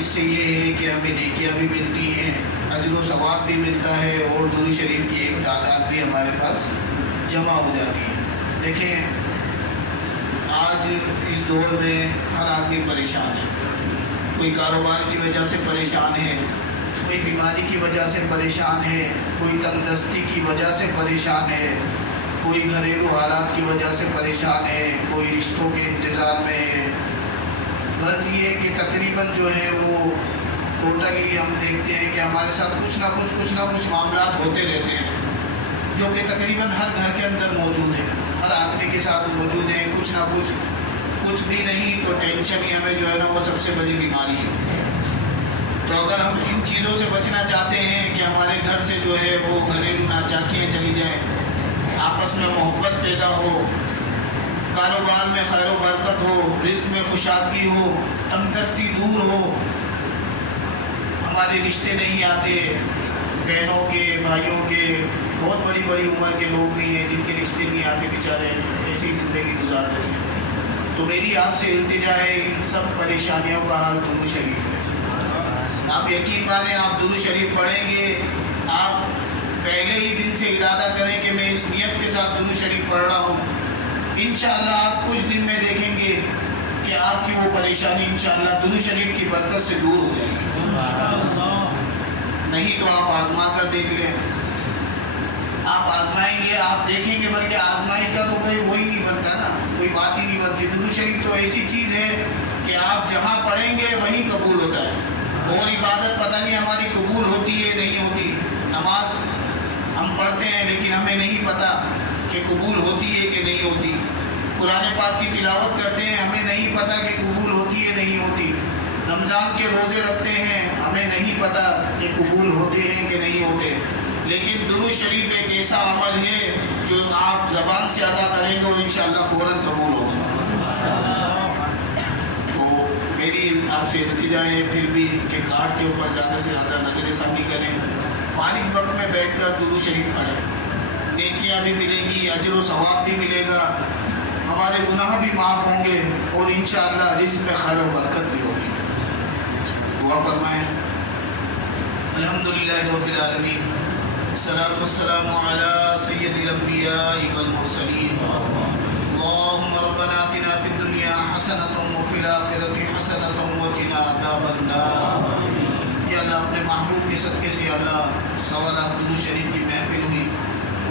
اس سے یہ ہے کہ ہمیں نیکیاں بھی ملتی ہیں، اجر و ثواب بھی ملتا ہے، اور درود شریف کی ایک تعداد بھی ہمارے پاس جمع ہو جاتی ہے۔ دیکھیں آج اس دور میں ہر آدمی پریشان ہے، کوئی کاروبار کی وجہ سے پریشان ہے، کوئی بیماری کی وجہ سے پریشان ہے، کوئی تنگ دستی کی وجہ سے پریشان ہے، کوئی گھریلو حالات کی وجہ سے پریشان ہے، کوئی رشتوں کے انتظار میں ہے۔ غرض یہ ہے کہ تقریباً جو ہے وہ ٹوٹلی ہم دیکھتے ہیں کہ ہمارے ساتھ کچھ نہ کچھ معاملات ہوتے رہتے ہیں، جو کہ تقریباً ہر گھر کے اندر موجود ہے، ہر آدمی کے ساتھ موجود ہیں۔ کچھ نہ کچھ بھی نہیں تو ٹینشن ہی ہمیں جو ہے نا وہ سب سے بڑی بیماری ہے۔ تو اگر ہم ان چیزوں سے بچنا چاہتے ہیں کہ ہمارے گھر سے جو ہے وہ گھریلو ناچاکیاں چلی جائیں، آپس میں محبت پیدا ہو، کاروبار میں خیر و برکت ہو، رزق میں خوشحالی ہو، تنگ دستی دور ہو، ہمارے رشتے نہیں آتے، بہنوں کے بھائیوں کے بہت بڑی بڑی عمر کے لوگ بھی ہیں جن کے رشتے نہیں آتے، بیچارے ایسی زندگی گزارتے ہیں۔ تو میری آپ سے التجا ہے، ان سب پریشانیوں کا حل درود شریف ہے۔ آپ یقین مانیں، آپ درود شریف پڑھیں گے، آپ پہلے ہی دن سے ارادہ کریں کہ میں اس نیت کے ساتھ درود شریف پڑھ رہا ہوں، انشاءاللہ آپ کچھ دن میں دیکھیں گے کہ آپ کی وہ پریشانی انشاءاللہ درود شریف کی برکت سے دور ہو جائے گی۔ نہیں تو آپ آزما کر دیکھ لیں، آپ آزمائیں گے، آپ دیکھیں گے، بلکہ آزمائش کا تو کوئی وہی نہیں بنتا نا، کوئی بات ہی نہیں بنتی۔ درود شریف تو ایسی چیز ہے کہ آپ جہاں پڑھیں گے وہیں قبول ہوتا ہے، اور عبادت پتہ نہیں ہماری قبول ہوتی ہے نہیں ہوتی۔ نماز ہم پڑھتے ہیں لیکن ہمیں نہیں پتہ کہ قبول ہوتی ہے کہ نہیں ہوتی۔ قرآن پاک کی تلاوت کرتے ہیں، ہمیں نہیں پتہ کہ قبول ہوتی ہے نہیں ہوتی۔ رمضان کے روزے رکھتے ہیں، ہمیں نہیں پتہ کہ قبول ہوتے ہیں کہ نہیں ہوتے۔ لیکن درود شریف ایک ایسا عمل ہے جو آپ زبان سے ادا کریں گے اور انشاءاللہ فوراً قبول ہوگا۔ تو میری آپ سے التجا ہے پھر بھی کہ کارڈ کے اوپر زیادہ سے زیادہ نظر ثانی کریں، فارغ وقت میں بیٹھ کر درود شریف پڑھیں، نیکیاں بھی ملیں گی، اجر و ثواب بھی ملے گا، ہمارے گناہ بھی معاف ہوں گے، اور انشاءاللہ رزق میں خیر و برکت بھی ہوگی۔ دعا فرمائیں۔ الحمدللہ رب العالمین، الصلاۃ والسلام علی سید الانبیاء والمرسلین، اللہم ربنا آتنا فی الدنیا حسنۃ وفی الآخرۃ حسنۃ وقنا عذاب النار۔ یا اللہ اپنے محبوب کے صدقے سے اللہ 1.25 درود شریف کی محفل ہوئی،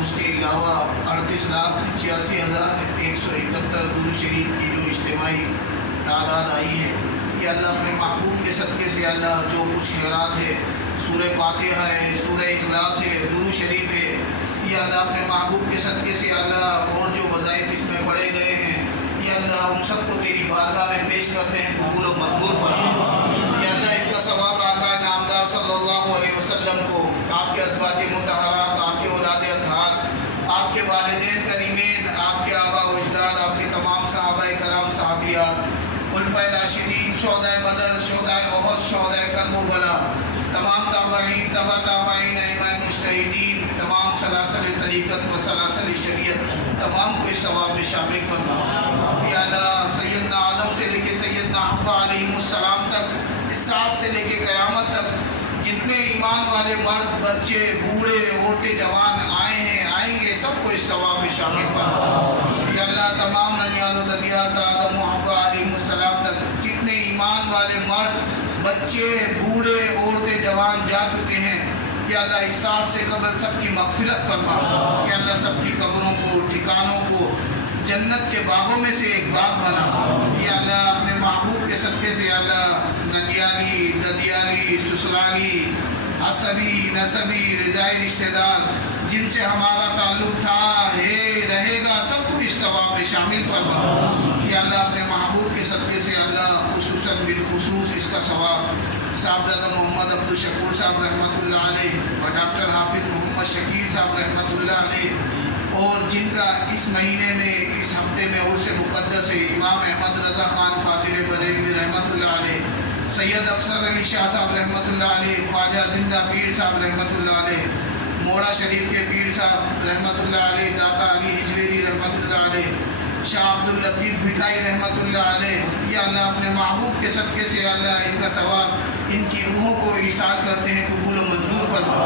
اس کے علاوہ 38,86,171 درود شریف کی جو اجتماعی تعداد آئی ہے، یا اللہ اپنے محبوب کے صدقے سے اللہ جو کچھ خیرات ہے، سورہ فاتحہ ہے، سورہ اخلاص ہے، درود شریف ہے، یا اللہ اپنے محبوب کے صدقے سے اللہ اور جو وظائف اس میں پڑھے گئے ہیں، یا اللہ ہم سب کو تیری بارگاہ میں پیش کرتے ہیں، قبول و مقبول فرما۔ یا اللہ ان کا ثواب آقا نامدار صلی اللہ علیہ وسلم کو، آپ کے ازواج مطہرات، آپ کے اولاد اطہار، آپ کے والدین کریمین، آپ کے آبا و اجداد، آپ کے تمام صحابہ کرام صحابیات، خلفائے راشدین، شہدائے بدر، شہدائے احد، شہدائے کربلا، تمام تابعین، تبع تابعین، ائمہ مجتہدین، تمام سلاسل طریقت و سلاسل شریعت، تمام کو اس ثواب میں شامل فرما۔ یا اللہ سیدنا آدم سے لے کے سیدنا حوا علیہ السلام تک، اس ساتھ سے لے کے قیامت تک جتنے ایمان والے مرد، بچے، بوڑھے، عورتیں، جوان آئے ہیں، آئیں گے، سب کو اس ثواب میں شامل فرما۔ یا اللہ تمام ننیال و ددیات آدم و حوا علیہ السلام تک جتنے ایمان والے مرد، بچے، بوڑھے، عورتیں، جوان جا چکے ہیں، یا اللہ اس ساتھ سے قبل سب کی مغفرت فرما۔ یا اللہ سب کی قبروں کو، ٹھکانوں کو جنت کے باغوں میں سے ایک باغ بنا۔ یا اللہ اپنے محبوب کے صدقے سے، یا اللہ ننیالی، ددیالی، سسرالی، عصبی، نسبی، رضائی رشتہ دار جن سے ہمارا تعلق تھا، ہے، رہے گا، سب کو اس ثواب میں شامل فرما۔ یا اللہ اپنے محبوب کے صدقے سے اللہ خصوصاً بالخصوص اس کا ثواب صاحبزادہ محمد عبدالشکور صاحب رحمۃ اللہ علیہ اور ڈاکٹر حافظ محمد شکیل صاحب رحمۃ اللہ علیہ، اور جن کا اس مہینے میں، اس ہفتے میں عرس مقدس ہے، امام احمد رضا خان فاضل بریلوی رحمۃ اللہ علیہ، سید افسر علی شاہ صاحب رحمۃ اللہ علیہ، خواجہ زندہ پیر صاحب رحمۃ اللہ علیہ، موڑا شریف کے پیر صاحب رحمۃ اللہ علیہ، داتا علی ہجویری رحمۃ اللہ علیہ، شاہ عبداللطیف بھٹائی رحمۃ اللہ علیہ، یا اللہ اپنے محبوب کے صدقے سے اللہ ان کا ثواب ان کی روحوں کو ایصال کرتے ہیں قبول و منظور فرما۔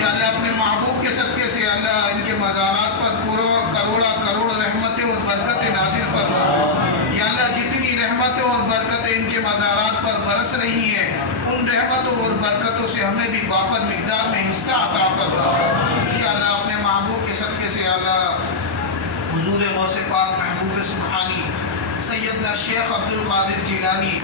یا اللہ اپنے محبوب کے صدقے سے اللہ ان کے مزارات پر کروڑا رحمتیں اور برکتیں نازل فرما۔ یا اللہ جتنی رحمتیں اور برکتیں ان کے مزارات پر برس رہی ہیں، ان رحمتوں اور برکتوں سے ہمیں بھی وافر مقدار میں حصہ عطا فرما۔ یا اللہ اپنے محبوب کے صدقے سے اللہ حضور غوث پاک محبوب سبحانی سیدنا شیخ عبد القادر جیلانی،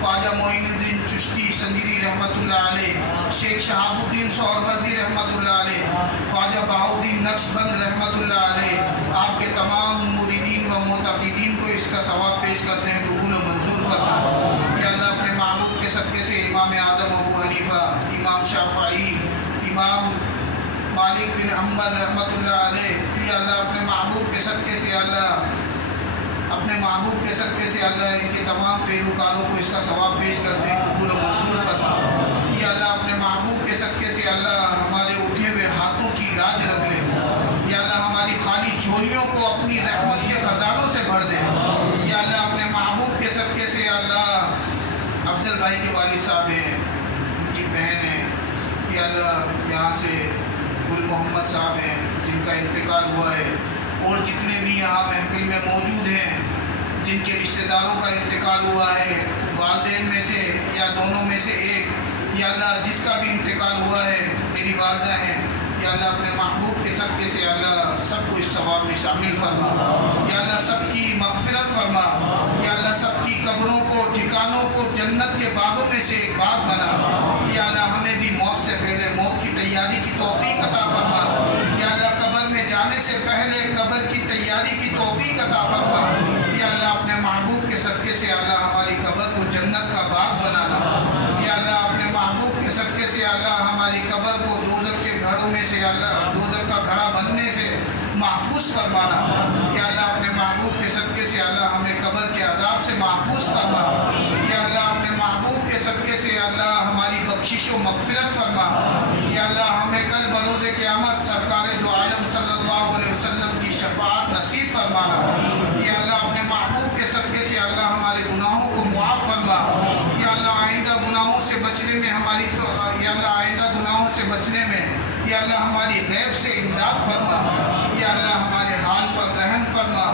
خواجہ معین الدین چشتی سنجری رحمۃ اللہ علیہ، شیخ شہاب الدین سہروردی رحمۃ اللہ علیہ، خواجہ بہاؤدین نقشبند رحمۃ اللہ علیہ، آپ کے تمام مریدین و معتقدین کو اس کا ثواب پیش کرتے ہیں، قبول و منظور فرما۔ یا اللہ اپنے محبوب کے صدقے سے امام اعظم ابو حنیفہ، امام شافعی، امام مالک بن حنبل رحمۃ اللہ علیہ، یا اللہ اپنے محبوب کے صدقے سے اللہ اپنے محبوب کے صدقے سے اللہ ان کے تمام پیروکاروں کو اس کا ثواب پیش کرتے ہیں، قبول و منظور فرما۔ یا اللہ اپنے محبوب کے صدقے سے اللہ ہمارے اٹھے ہوئے ہاتھوں کی لاج رکھ لے۔ یا اللہ ہماری خالی جھولیوں کو اپنی رحمت کے خزانوں سے بھر دے۔ یا اللہ اپنے محبوب کے صدقے سے اللہ افضل بھائی کے والد صاحب ہیں، ان کی بہن ہیں، یا اللہ یہاں سے گل محمد صاحب ہیں جن کا انتقال ہوا ہے، اور جتنے بھی یہاں محفل میں موجود ہیں جن کے رشتہ داروں کا انتقال ہوا ہے، والدین میں سے یا دونوں میں سے ایک، یا اللہ جس کا بھی انتقال ہوا ہے، میری والدہ ہیں، یا اللہ اپنے محبوب کے صدقے سے اللہ سب کو اس ثواب میں شامل فرما۔ یا اللہ سب کی مغفرت فرما۔ یا اللہ سب کی قبروں کو، ٹھکانوں کو جنت کے باغوں میں سے ایک باغ بنا۔ یا اللہ ہمیں بھی موت سے پہلے موت کی تیاری کی توفیق عطا فرما۔ یا اللہ قبر میں جانے سے پہلے قبر کی تیاری کی توفیق عطا فرما۔ یا اللہ اپنے محبوب کے صدقے سے اللہ ہماری قبر کو جنت کا باغ بنانا۔ یا اللہ اپنے محبوب کے صدقے سے اللہ ہماری قبر کو دوزخ کے گھڑوں میں سے اللہ دوزخ کا گھڑا بننے سے محفوظ فرمانا۔ یا اللہ اپنے محبوب کے صدقے سے اللہ ہمیں قبر کے عذاب سے محفوظ فرما۔ یا اللہ اپنے محبوب کے صدقے سے اللہ ہماری بخشش و مغفرت فرما۔ یا اللہ ہمیں کل بروز قیامت سرکار دو عالم صلی اللہ علیہ وسلم کی شفاعت نصیب فرمانا۔ یا اللہ اپنے محبوب کے صدقے سے اللہ ہمارے گناہوں کو معاف فرما۔ یا اللہ آئندہ گناہوں سے بچنے میں یا اللہ آئندہ گناہوں سے بچنے میں یا اللہ ہماری غیب سے امداد فرما۔ یا اللہ ہمارے حال پر رحم فرما۔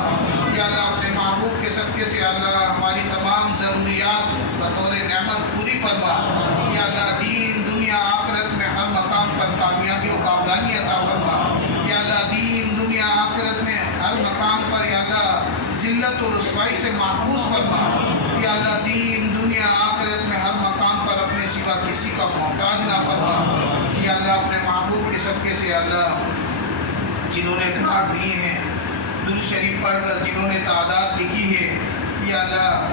یا اللہ اپنے محبوب کے صدقے سے اللہ ہماری تمام ضروریات بطور نعمت پوری فرما۔ یا اللہ دین دنیا آخرت میں ہر مقام پر کامیابی و کامرانی عطا فرما۔ یا اللہ دین دنیا آخرت میں ہر مقام پر یا اللہ ذلت و رسوائی سے محفوظ فرما۔ یا اللہ دین دنیا آخرت میں ہر مقام پر اپنے سوا کسی کا محتاج نہ فرما۔ یا اللہ اپنے محبوب کے صدقے سے اللہ جنہوں نے کارڈ دیے ہیں، درود شریف پڑھ کر جنہوں نے تعداد لکھی ہے، یا اللہ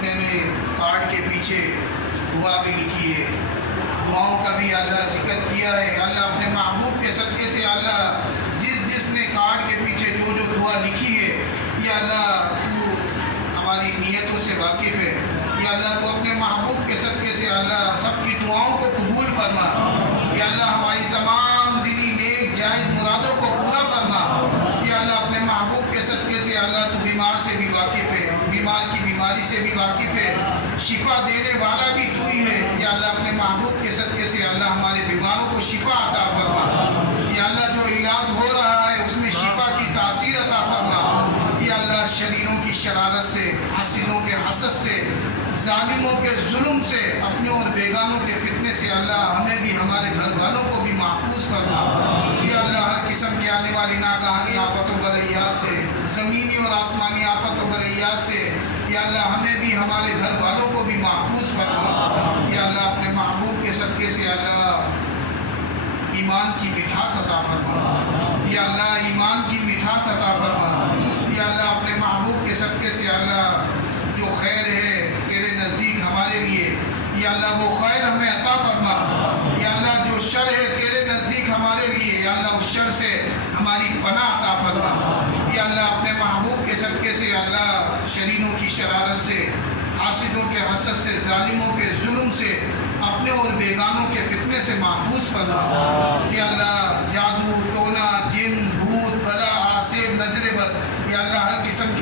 انہوں نے کارڈ کے پیچھے دعا بھی لکھی ہے، دعاؤں کا بھی اللہ ذکر کیا ہے۔ اللہ اپنے محبوب کے صدقے سے اللہ جس نے کارڈ کے پیچھے جو دعا لکھی ہے، یا اللہ تو ہماری نیتوں سے واقف ہے۔ یا اللہ تو اپنے محبوب کے صدقے سے اللہ سب کی دعاؤں کو قبول فرما۔ یا اللہ ہماری تمام دلی نیک جائز مرادوں کو پورا فرما۔ یا اللہ اپنے محبوب کے صدقے سے اللہ تو بیمار سے بھی واقف ہے، بیمار کی بیماری سے بھی واقف ہے، شفا دینے والا بھی تو ہی ہے۔ یا اللہ اپنے محبوب کے صدقے سے اللہ ہمارے بیماروں کو شفا عطا فرما۔ یا اللہ جو علاج ہو رہا ہے اس میں شفا کی تاثیر عطا فرما۔ یا اللہ شریروں کی شرارت سے، حاسدوں کے حسد سے، ظالموں کے ظلم سے، اپنے اور بیگانوں کے فتنے سے اللہ ہمیں بھی ہمارے گھر والوں کو بھی محفوظ فرما۔ یا اللہ ہر قسم کی آنے والی ناگہانی آفت و بلیات سے، زمینی اور آسمانی آفت و بلیات سے یا اللہ ہمیں بھی ہمارے گھر والوں کو بھی محفوظ فرما۔ یا اللہ اپنے محبوب کے صدقے سے اللہ ایمان کی مٹھاس عطا فرما۔ یا اللہ ایمان کی مٹھاس عطا فرما۔ یا اللہ اپنے محبوب کے صدقے سے اللہ جو خیر ہے تیرے نزدیک ہمارے لیے، یا اللہ وہ خیر ہمیں عطا فرما۔ یا اللہ جو شر ہے تیرے نزدیک ہمارے لیے، یا اللہ اس شر سے ہماری پناہ عطا فرما۔ یا اللہ اپنے محبوب کے صدقے سے اللہ شرینوں کی شرارت سے، حاسدوں کے حسد سے، ظالموں کے ظلم سے، اپنے اور بیگانوں کے فتنے سے محفوظ فرما۔ یا اللہ جادو ٹونا جن بھوت بلا آسیب نظر بد یا اللہ ہر قسم کی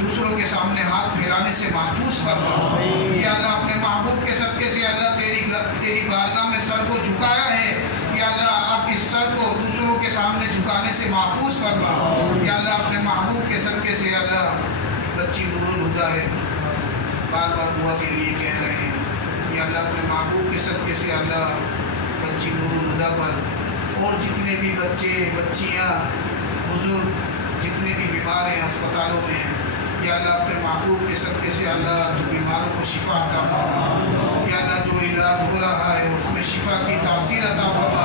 دوسروں کے سامنے ہاتھ پھیلانے سے محفوظ فرما. یا اللہ اپنے محبوب کے صدقے سے اللہ تیری بارگاہ میں سر کو جھکایا ہے. یا اللہ آپ اس سر کو دوسروں کے سامنے جھکانے سے محفوظ فرما. یا اللہ اپنے محبوب کے صدقے سے اللہ بچی نور الہدیٰ ہے, بار بار دعا کے لیے کہہ رہے ہیں. یا اللہ اپنے محبوب کے صدقے سے اللہ بچی نور الہدیٰ پر اور جتنے بھی بچے بچیاں بزرگ جتنے بھی بیمار ہیں ہسپتالوں میں ہیں, یا اللہ اپنے محبوب کے صدقے سے اللہ تو بیماروں کو شفا عطا فرما. یا اللہ جو علاج ہو رہا ہے اس میں شفا کی تاثیر عطا فرما.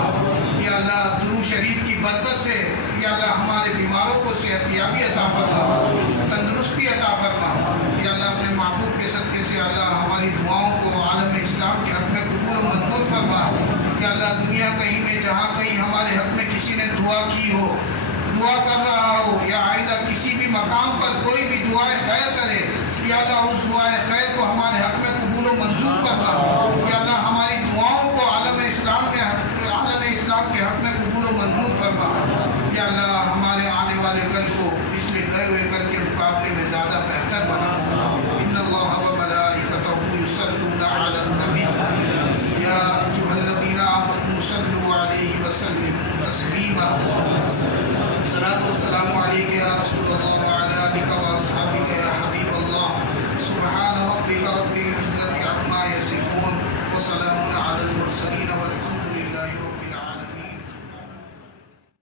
یا اللہ درود شریف کی برکت سے یا اللہ ہمارے بیماروں کو صحت یابی عطا فرما, تندرستی عطا فرما. یا اللہ اپنے محبوب کے صدقے سے اللہ ہماری دعاؤں کو عالم اسلام کے حق میں قبول و منظور فرما. یا اللہ دنیا کہیں میں جہاں کہیں ہمارے حق میں کسی نے دعا کی ہو, دعا کر رہا ہو, یا آئندہ کسی بھی مقام پر کوئی بھی دعائے خیر کرے, یا اللہ اس دعائے خیر کو ہمارے حق میں قبول و منظور فرما. یا اللہ ہماری دعاؤں کو عالم اسلام کے حق میں قبول و منظور فرما. یا اللہ ہمارے آنے والے کل کو پچھلے گئے ہوئے کل کے مقابلے میں زیادہ بہتر بنا. ان اللہ و ملائکتہ یصلون علی النبی یا ایھا الذین آمنوا صلوا علیہ وسلموا تسلیما. الصلاۃ والسلام علیک یا رسول اللہ وعلی آلک واصحابک یا حبیب اللہ. سبحان ربک رب العزة